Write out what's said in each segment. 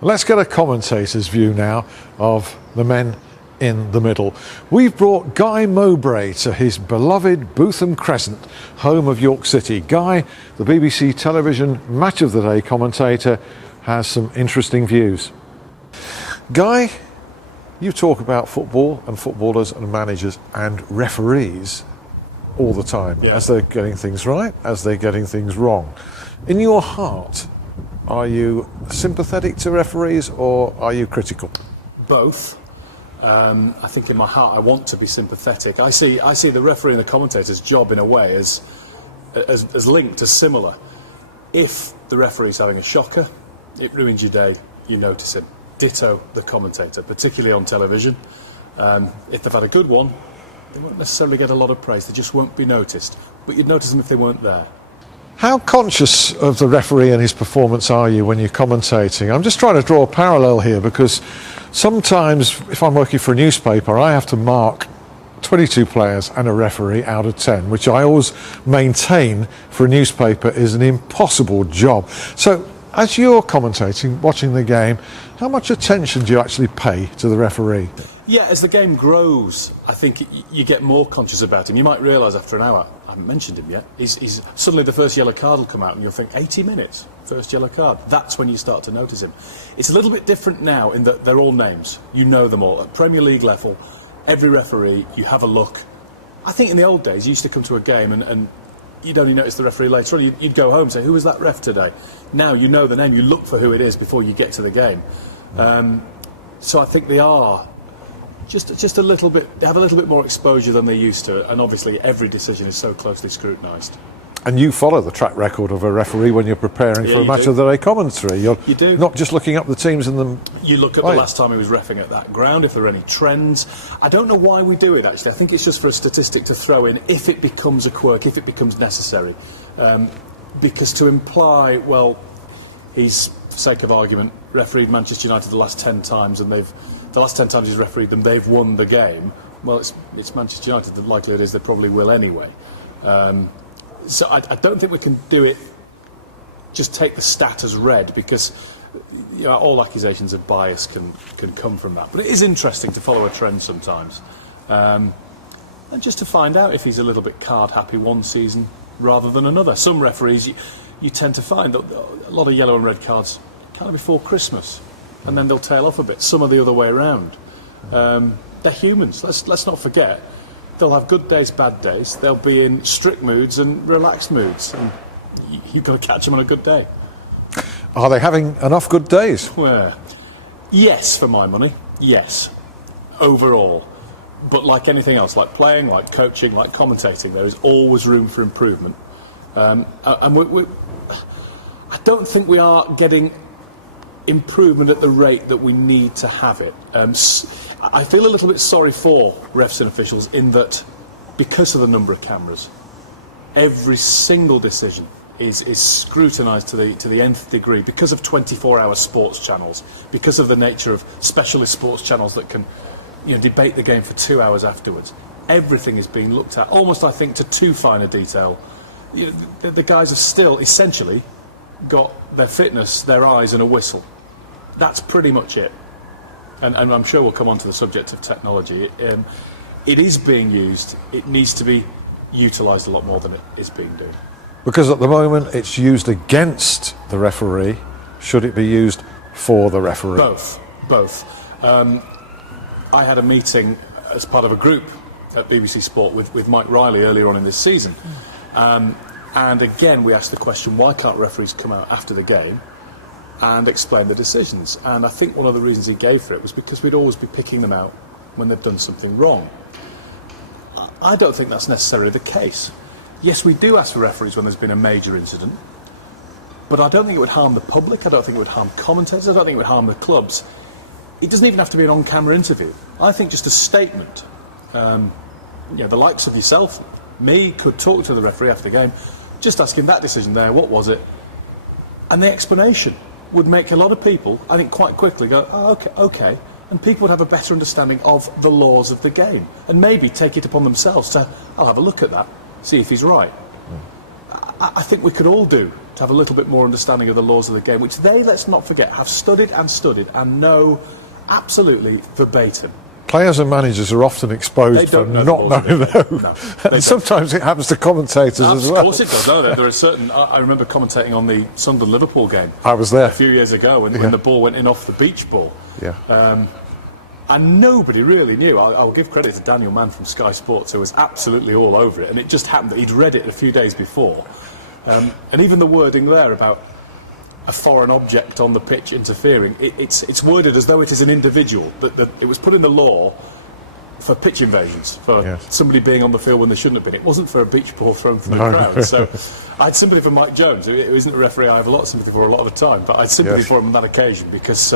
Let's get a commentator's view now of the men in the middle. We've brought Guy Mowbray to his beloved Bootham Crescent, home of York City. Guy, the BBC television Match of the Day commentator, has some interesting views. Guy, you talk about football and footballers and managers and referees all the time, as they're getting things right, as they're getting things wrong. In your heart, are you sympathetic to referees or are you critical? Both. I think in my heart I want to be sympathetic. I see the referee and the commentator's job in a way as linked, as similar. If the referee's having a shocker, it ruins your day, you notice him. Ditto the commentator, particularly on television. If they've had a good one, they won't necessarily get a lot of praise, they just won't be noticed. But you'd notice them if they weren't there. How conscious of the referee and his performance are you when you're commentating? I'm just trying to draw a parallel here because sometimes if I'm working for a newspaper I have to mark 22 players and a referee out of 10, which I always maintain for a newspaper is an impossible job. So as you're commentating, watching the game, how much attention do you actually pay to the referee? Yeah, as the game grows, I think you get more conscious about him. You might realise after an hour, I haven't mentioned him yet, he's suddenly the first yellow card will come out and you'll think, 80 minutes, first yellow card. That's when you start to notice him. It's a little bit different now in that they're all names. You know them all. At Premier League level, every referee, you have a look. I think in the old days, you used to come to a game and you'd only notice the referee later on. You'd go home and say, who was that ref today? Now you know the name, you look for who it is before you get to the game. So I think they are just a little bit, they have a little bit more exposure than they used to, and obviously every decision is so closely scrutinised. And you follow the track record of a referee when you're preparing for a Match of the Day commentary. You do. Not just looking up the teams and them. You look at the last time he was reffing at that ground, if there are any trends. I don't know why we do it actually. I think it's just for a statistic to throw in if it becomes a quirk, if it becomes necessary. Because to imply, well, he's, for sake of argument, refereed Manchester United the last 10 times and the last 10 times he's refereed them, they've won the game. Well, it's Manchester United. The likelihood is they probably will anyway. So I don't think we can do it, just take the stat as read, because all accusations of bias can come from that. But it is interesting to follow a trend sometimes. And just to find out if he's a little bit card happy one season rather than another. Some referees, you tend to find that a lot of yellow and red cards kind of before Christmas, and then they'll tail off a bit. Some are the other way around. They're humans. Let's not forget. They'll have good days, bad days. They'll be in strict moods and relaxed moods, and you've got to catch them on a good day. Are they having enough good days? Well, yes, for my money. Yes, overall. But like anything else, like playing, like coaching, like commentating, there is always room for improvement. And I don't think we are getting improvement at the rate that we need to have it. I feel a little bit sorry for refs and officials in that, because of the number of cameras, every single decision is scrutinised to the nth degree, because of 24-hour sports channels, because of the nature of specialist sports channels that can debate the game for 2 hours afterwards. Everything is being looked at, almost I think to too fine a detail. The guys have still essentially got their fitness, their eyes and a whistle. That's pretty much it. And I'm sure we'll come on to the subject of technology. It is being used. It needs to be utilised a lot more than it is being done. Because at the moment it's used against the referee. Should it be used for the referee? Both. I had a meeting as part of a group at BBC Sport with Mike Riley earlier on in this season. And again, we asked the question, why can't referees come out after the game and explain the decisions? And I think one of the reasons he gave for it was because we'd always be picking them out when they've done something wrong. I don't think that's necessarily the case. Yes, we do ask for referees when there's been a major incident, but I don't think it would harm the public, I don't think it would harm commentators, I don't think it would harm the clubs. It doesn't even have to be an on-camera interview. I think just a statement. The likes of yourself, me, could talk to the referee after the game, just ask him that decision there, what was it? And the explanation would make a lot of people, I think, quite quickly go, oh, okay, and people would have a better understanding of the laws of the game, and maybe take it upon themselves to, I'll have a look at that, see if he's right. I think we could all do to have a little bit more understanding of the laws of the game, which they, let's not forget, have studied and know absolutely verbatim. Players and managers are often exposed for not knowing those. No, and sometimes it happens to commentators as well. Of course it does. No, there are certain... I remember commentating on the Sunderland-Liverpool game. I was there. A few years ago when the ball went in off the beach ball. Yeah. And nobody really knew. I'll give credit to Daniel Mann from Sky Sports, who was absolutely all over it. And it just happened that he'd read it a few days before. And even the wording there about a foreign object on the pitch interfering, it's worded as though it is an individual. But it was put in the law for pitch invasions, for somebody being on the field when they shouldn't have been. It wasn't for a beach ball thrown from the crowd. So I had sympathy for Mike Jones, who isn't a referee I have a lot of sympathy for a lot of the time. But I had sympathy for him on that occasion because...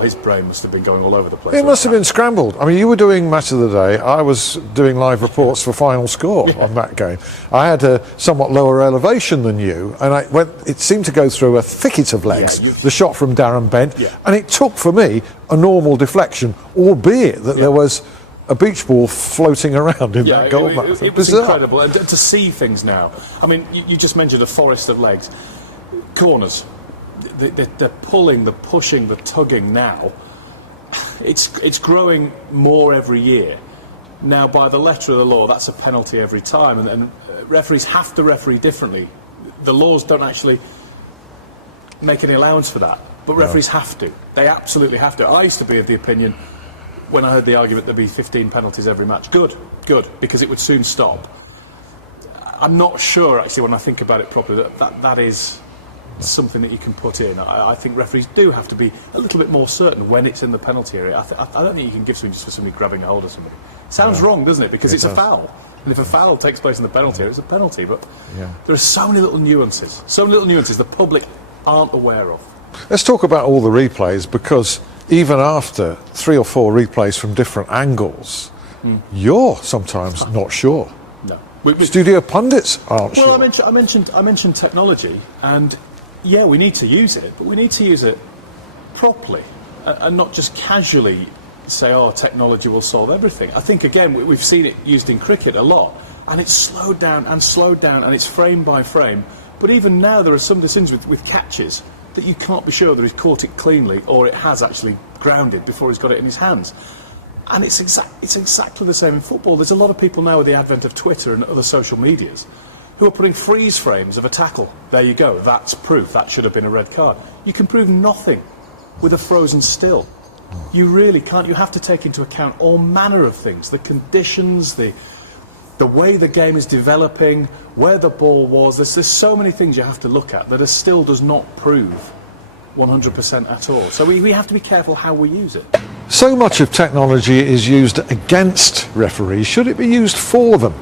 his brain must have been going all over the place. It must have been scrambled. I mean, you were doing Match of the Day. I was doing live reports for Final Score on that game. I had a somewhat lower elevation than you, and it seemed to go through a thicket of legs, the shot from Darren Bent, and it took, for me, a normal deflection, albeit that there was a beach ball floating around in that goal. It was incredible. And to see things now, I mean, you just mentioned a forest of legs. Corners. The pulling, the pushing, the tugging now, it's growing more every year. Now, by the letter of the law, that's a penalty every time, and referees have to referee differently. The laws don't actually make any allowance for that, but referees have to. They absolutely have to. I used to be of the opinion, when I heard the argument there'd be 15 penalties every match, good, because it would soon stop. I'm not sure, actually, when I think about it properly, that is... something that you can put in. I think referees do have to be a little bit more certain when it's in the penalty area. I don't think you can give something just for somebody grabbing a hold of somebody. Sounds wrong, doesn't it? Because it's a foul. And if a foul takes place in the penalty area, it's a penalty. But there are so many little nuances the public aren't aware of. Let's talk about all the replays, because even after 3 or 4 replays from different angles, you're sometimes not sure. No. Studio pundits aren't sure. Well, I mentioned technology, and we need to use it, but we need to use it properly and not just casually say, technology will solve everything. I think, again, we've seen it used in cricket a lot, and it's slowed down, and it's frame by frame. But even now, there are some decisions with catches that you can't be sure that he's caught it cleanly or it has actually grounded before he's got it in his hands. And it's exactly the same in football. There's a lot of people now with the advent of Twitter and other social medias who are putting freeze frames of a tackle. There you go, that's proof, that should have been a red card. You can prove nothing with a frozen still. You really can't. You have to take into account all manner of things, the conditions, the way the game is developing, where the ball was. There's so many things you have to look at that still does not prove 100% at all. So we have to be careful how we use it. So much of technology is used against referees. Should it be used for them?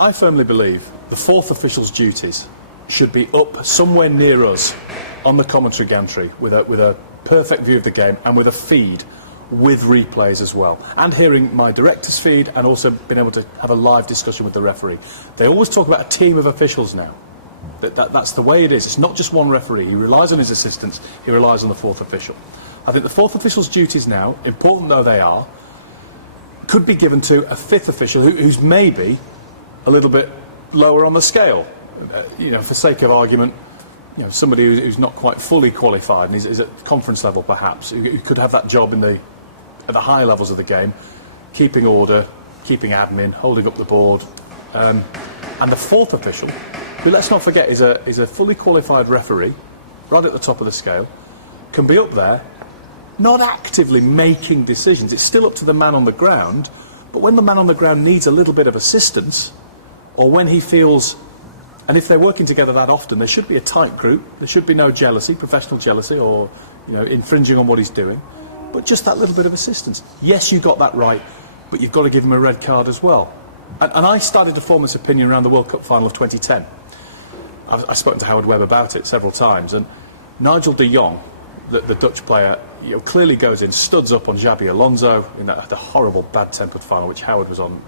I firmly believe the fourth official's duties should be up somewhere near us on the commentary gantry with a perfect view of the game and with a feed with replays as well, and hearing my director's feed and also being able to have a live discussion with the referee. They always talk about a team of officials now. That's the way it is. It's not just one referee. He relies on his assistants. He relies on the fourth official. I think the fourth official's duties now, important though they are, could be given to a fifth official who's maybe a little bit lower on the scale. For sake of argument, somebody who's not quite fully qualified and is at conference level perhaps, who could have that job at the higher levels of the game, keeping order, keeping admin, holding up the board. And the fourth official, who, let's not forget, is a fully qualified referee, right at the top of the scale, can be up there, not actively making decisions. It's still up to the man on the ground, but when the man on the ground needs a little bit of assistance, or when he feels, and if they're working together that often, there should be a tight group, there should be no jealousy, professional jealousy, or infringing on what he's doing, but just that little bit of assistance. Yes, you got that right, but you've got to give him a red card as well. And I started to form this opinion around the World Cup final of 2010. I've spoken to Howard Webb about it several times, and Nigel de Jong, the Dutch player, clearly goes in, studs up on Xabi Alonso in the horrible bad-tempered final which Howard was on.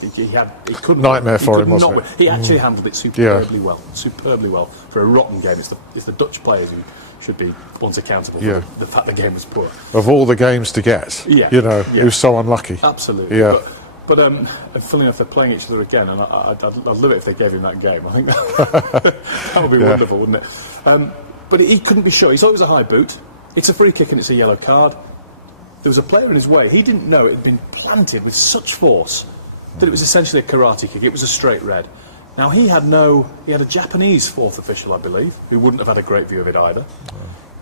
He couldn't. Nightmare for him, wasn't it? He actually handled it superbly well for a rotten game. It's the Dutch players who should be once accountable for the fact the game was poor. Of all the games to get, who's so unlucky. Absolutely. Yeah. and funnily enough, they're playing each other again, and I'd love it if they gave him that game. I think that would be wonderful, wouldn't it? But he couldn't be sure. He saw it was a high boot. It's a free kick and it's a yellow card. There was a player in his way. He didn't know it had been planted with such force that it was essentially a karate kick. It was a straight red. Now, he had a Japanese fourth official, I believe, who wouldn't have had a great view of it either.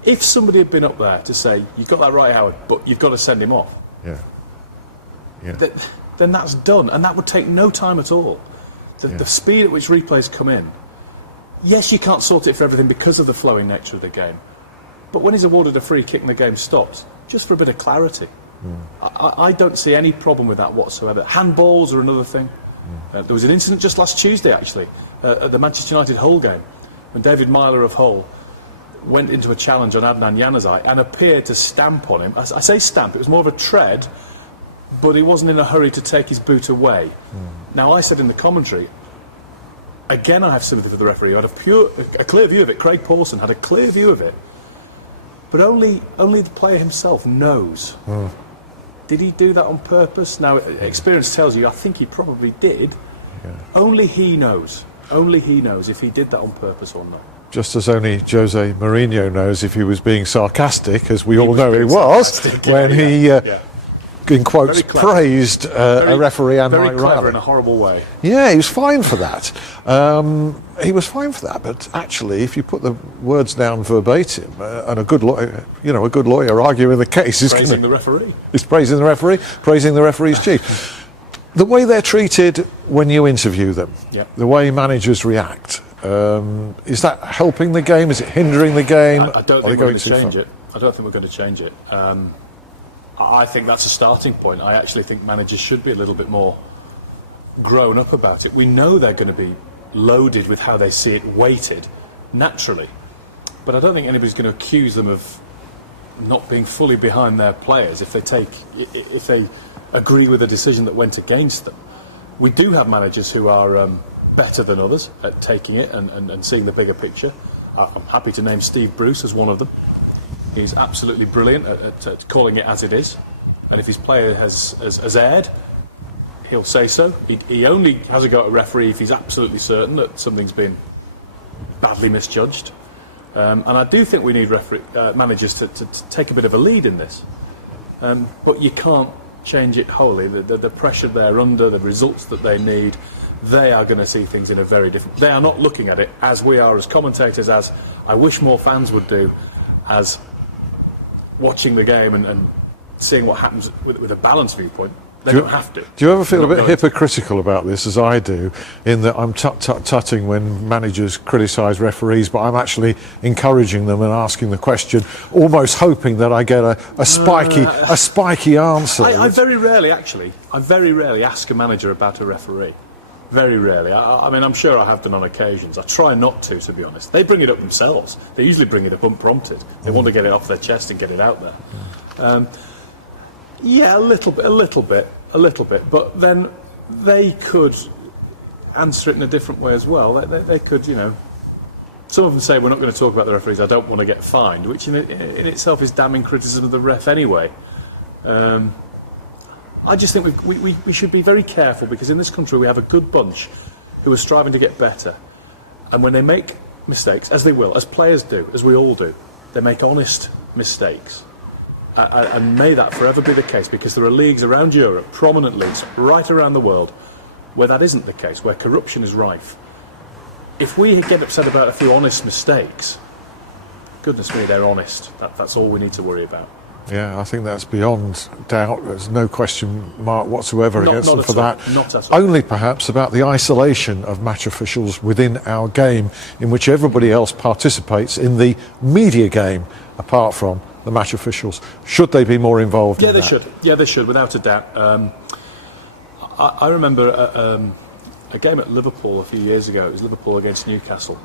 If somebody had been up there to say, you've got that right, Howard, but you've got to send him off, then that's done, and that would take no time at all. The speed at which replays come in, yes, you can't sort it for everything because of the flowing nature of the game, but when he's awarded a free kick and the game stops, just for a bit of clarity, I don't see any problem with that whatsoever. Handballs are another thing. There was an incident just last Tuesday, actually, at the Manchester United Hull game, when David Myler of Hull went into a challenge on Adnan Januzaj and appeared to stamp on him. I say stamp, it was more of a tread, but he wasn't in a hurry to take his boot away. Now, I said in the commentary, again, I have sympathy for the referee. I had a clear view of it. Craig Pawson had a clear view of it. But only the player himself knows. Did he do that on purpose? Now, experience tells you, I think he probably did. Only he knows. Only he knows if he did that on purpose or not. Just as only Jose Mourinho knows if he was being sarcastic, as we all know he was, when he, in quotes, praised a referee and very clever Riley. in a horrible way. Yeah, he was fine for that. He was fine for that, but actually, if you put the words down verbatim, and a good lawyer arguing the case is praising the referee. Is praising the referee, praising the referee's chief. The way they're treated when you interview them, the way managers react, is that helping the game? Is it hindering the game? I don't think we're going to change it. I don't think we're going to change it. I think that's a starting point. I actually think managers should be a little bit more grown up about it. We know they're going to be loaded with how they see it, weighted, naturally. But I don't think anybody's going to accuse them of not being fully behind their players if they agree with a decision that went against them. We do have managers who are better than others at taking it and seeing the bigger picture. I'm happy to name Steve Bruce as one of them. He's absolutely brilliant at calling it as it is, and if his player has erred, he'll say so. He only has a go at a referee if he's absolutely certain that something's been badly misjudged. And I do think we need managers to take a bit of a lead in this. But you can't change it wholly. The pressure they're under, the results that they need, they are going to see things in a very different... They are not looking at it as we are as commentators, as I wish more fans would do, as watching the game and seeing what happens with a balanced viewpoint. They don't have to. Do you ever feel a bit hypocritical about this, as I do, in that I'm tut-tut-tutting when managers criticise referees, but I'm actually encouraging them and asking the question, almost hoping that I get a spiky answer? I very rarely ask a manager about a referee. Very rarely. I mean, I'm sure I have done on occasions. I try not to be honest. They bring it up themselves. They usually bring it up unprompted. They want to get it off their chest and get it out there. Yeah, a little bit. But then they could answer it in a different way as well. They could, some of them say, we're not going to talk about the referees, I don't want to get fined, which in itself is damning criticism of the ref anyway. I just think we should be very careful, because in this country we have a good bunch who are striving to get better. And when they make mistakes, as they will, as players do, as we all do, they make honest mistakes. And may that forever be the case, because there are leagues around Europe, prominent leagues, right around the world, where that isn't the case, where corruption is rife. If we get upset about a few honest mistakes, goodness me, they're honest. That's all we need to worry about. Yeah, I think that's beyond doubt. There's no question mark whatsoever against them for that. Not at all. Only perhaps about the isolation of match officials within our game, in which everybody else participates in the media game, apart from the match officials. Should they be more involved in that? Yeah, they should, without a doubt. I remember a game at Liverpool a few years ago. It was Liverpool against Newcastle.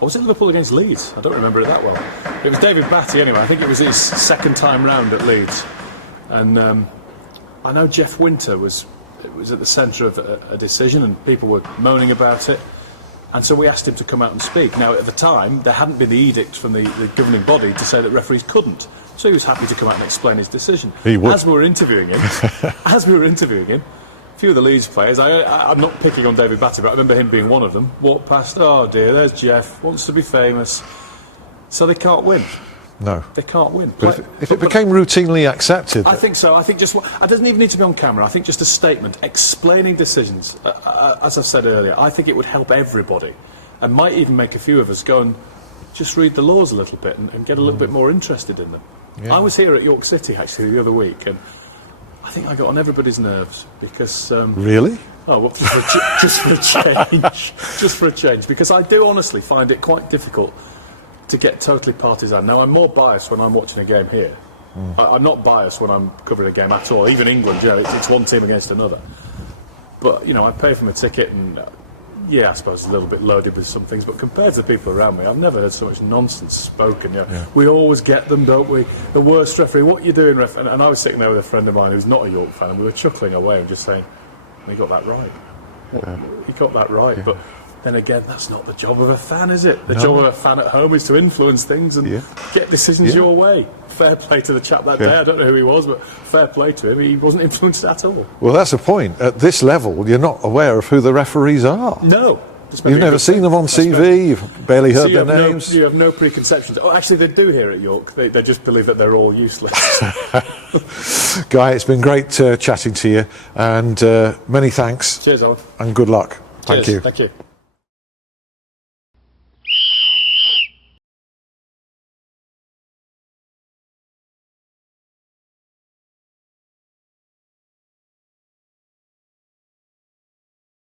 Or was it Liverpool against Leeds? I don't remember it that well. It was David Batty anyway. I think it was his second time round at Leeds. And I know Jeff Winter was at the centre of a decision, and people were moaning about it. And so we asked him to come out and speak. Now, at the time, there hadn't been the edict from the governing body to say that referees couldn't. So he was happy to come out and explain his decision. He would. As we were interviewing him, few of the Leeds players, I'm not picking on David Batty, but I remember him being one of them, walked past, oh dear, there's Jeff, wants to be famous. So they can't win. No. They can't win. But if it became routinely accepted... I think so. I think just... It doesn't even need to be on camera. I think just a statement explaining decisions. As I've said earlier, I think it would help everybody and might even make a few of us go and just read the laws a little bit and get a little bit more interested in them. Yeah. I was here at York City, actually, the other week, and I think I got on everybody's nerves because... Really? Oh, well, just for a change. Just for a change. Because I do honestly find it quite difficult to get totally partisan. Now, I'm more biased when I'm watching a game here. I'm not biased when I'm covering a game at all. Even England, you know, it's one team against another. But, you know, I pay for my ticket and, yeah, I suppose a little bit loaded with some things, but compared to the people around me, I've never heard so much nonsense spoken. You know. Yeah. We always get them, don't we? The worst referee, what are you doing, ref? And I was sitting there with a friend of mine who's not a York fan, and we were chuckling away and just saying, he got that right. He got that right, but... Then again, that's not the job of a fan, is it? The job of a fan at home is to influence things and get decisions your way. Fair play to the chap that day. I don't know who he was, but fair play to him. He wasn't influenced at all. Well, that's the point. At this level, you're not aware of who the referees are. No. You've never seen them on TV, you've barely heard their names. You have no preconceptions. Oh, actually, they do here at York. They just believe that they're all useless. Guy, it's been great chatting to you, and many thanks. Cheers, Alan. And good luck. Thank you. Thank you.